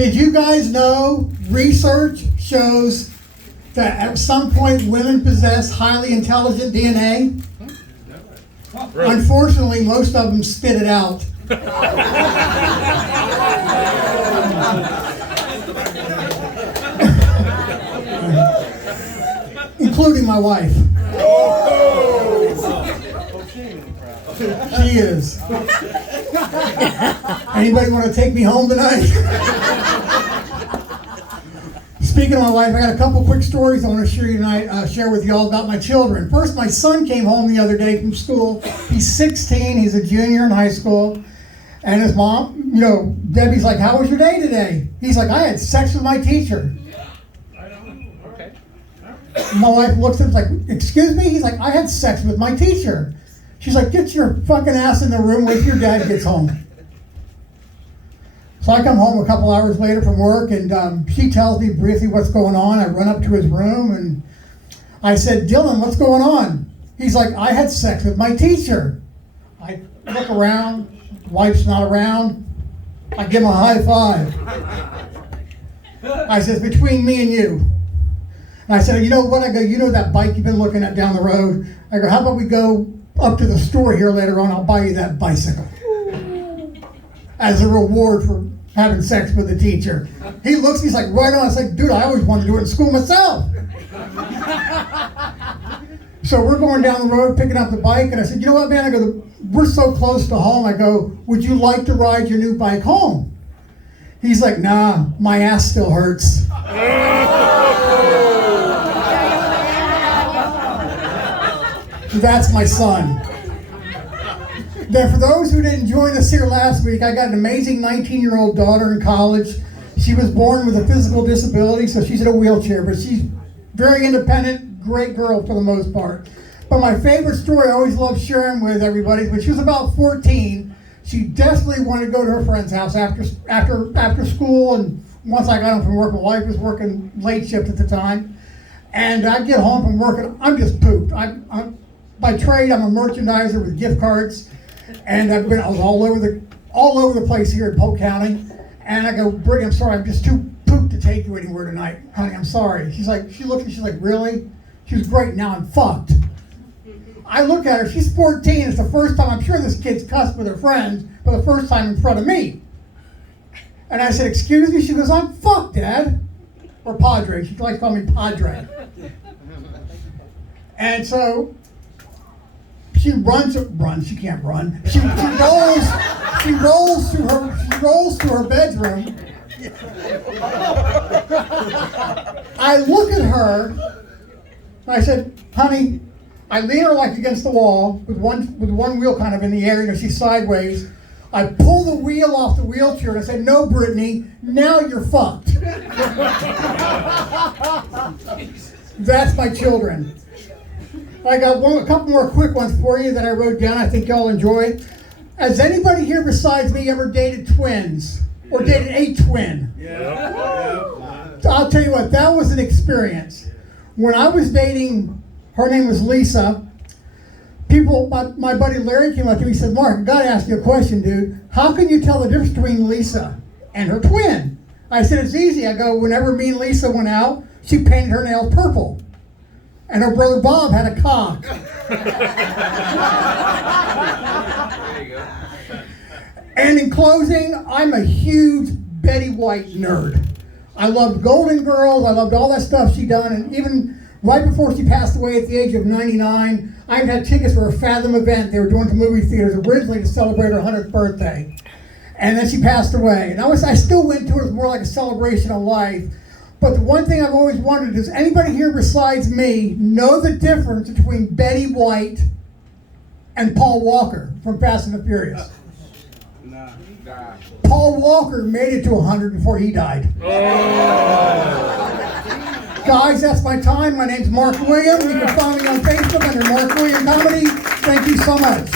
Did you guys know research shows that at some point women possess highly intelligent DNA? Unfortunately, most of them spit it out. Including my wife. She is. Anybody want to take me home tonight? Speaking of my wife, I got a couple quick stories I want to share with y'all about my children. First, my son came home the other day from school. He's 16. He's a junior in high school. And his mom, Debbie's like, "How was your day today?" He's like, "I had sex with my teacher." Okay. My wife looks at him like, "Excuse me?" He's like, "I had sex with my teacher." She's like, "Get your fucking ass in the room, wait till your dad gets home." So I come home a couple hours later from work, and she tells me briefly what's going on. I run up to his room, and I said, "Dylan, what's going on?" He's like, "I had sex with my teacher." I look around, wife's not around. I give him a high five. I said, "Between me and you." And I said, "You know what?" I go, "You know that bike you've been looking at down the road?" I go, "How about we go up to the store here later on, I'll buy you that bicycle as a reward for having sex with the teacher." He looks, he's like, "Right on." I was like, "Dude, I always wanted to do it in school myself." So we're going down the road picking up the bike, and I said, "You know what, man?" I go, "We're so close to home." I go, "Would you like to ride your new bike home?" He's like, "Nah, my ass still hurts." That's my son. Then for those who didn't join us here last week, I got an amazing 19-year-old daughter in college. She was born with a physical disability, so she's in a wheelchair, but she's very independent, great girl for the most part. But my favorite story I always love sharing with everybody, when she was about 14, she desperately wanted to go to her friend's house after school, and once I got home from work, my wife was working late shift at the time, and I get home from work and I'm just pooped. By trade, I'm a merchandiser with gift cards, and I was all over the place here in Polk County. And I go, "Brittany, I'm sorry, I'm just too pooped to take you anywhere tonight, honey. I'm sorry." She looked at me, she's like, "Really?" She was great. "Now I'm fucked." I look at her. She's 14. It's the first time. I'm sure this kid's cussed with her friends for the first time in front of me. And I said, "Excuse me?" She goes, "I'm fucked, Dad," or Padre. She likes to call me Padre. And so she runs. She can't run. She rolls to her bedroom. I look at her. And I said, "Honey," I lean her like against the wall with one wheel kind of in the air. She's sideways. I pull the wheel off the wheelchair and I said, "No, Brittany, now you're fucked." That's my children. I got a couple more quick ones for you that I wrote down. I think y'all enjoy. Has anybody here besides me ever dated twins or dated a twin? Yeah. I'll tell you what, that was an experience. When I was dating, her name was Lisa. My buddy Larry came up to me and said, "Mark, I gotta ask you a question, dude. How can you tell the difference between Lisa and her twin?" I said, "It's easy." I go, "Whenever me and Lisa went out, she painted her nails purple. And her brother Bob had a cock." There you go. And in closing, I'm a huge Betty White nerd. I loved Golden Girls. I loved all that stuff she done. And even right before she passed away at the age of 99, I had tickets for a Fathom event they were doing to movie theaters originally to celebrate her 100th birthday. And then she passed away. And I still went to it as more like a celebration of life. But the one thing I've always wondered, does anybody here besides me know the difference between Betty White and Paul Walker from Fast and the Furious? Nah. Paul Walker made it to 100 before he died. Oh. Guys, that's my time. My name's Mark Williams. You can find me on Facebook under Mark Williams Comedy. Thank you so much.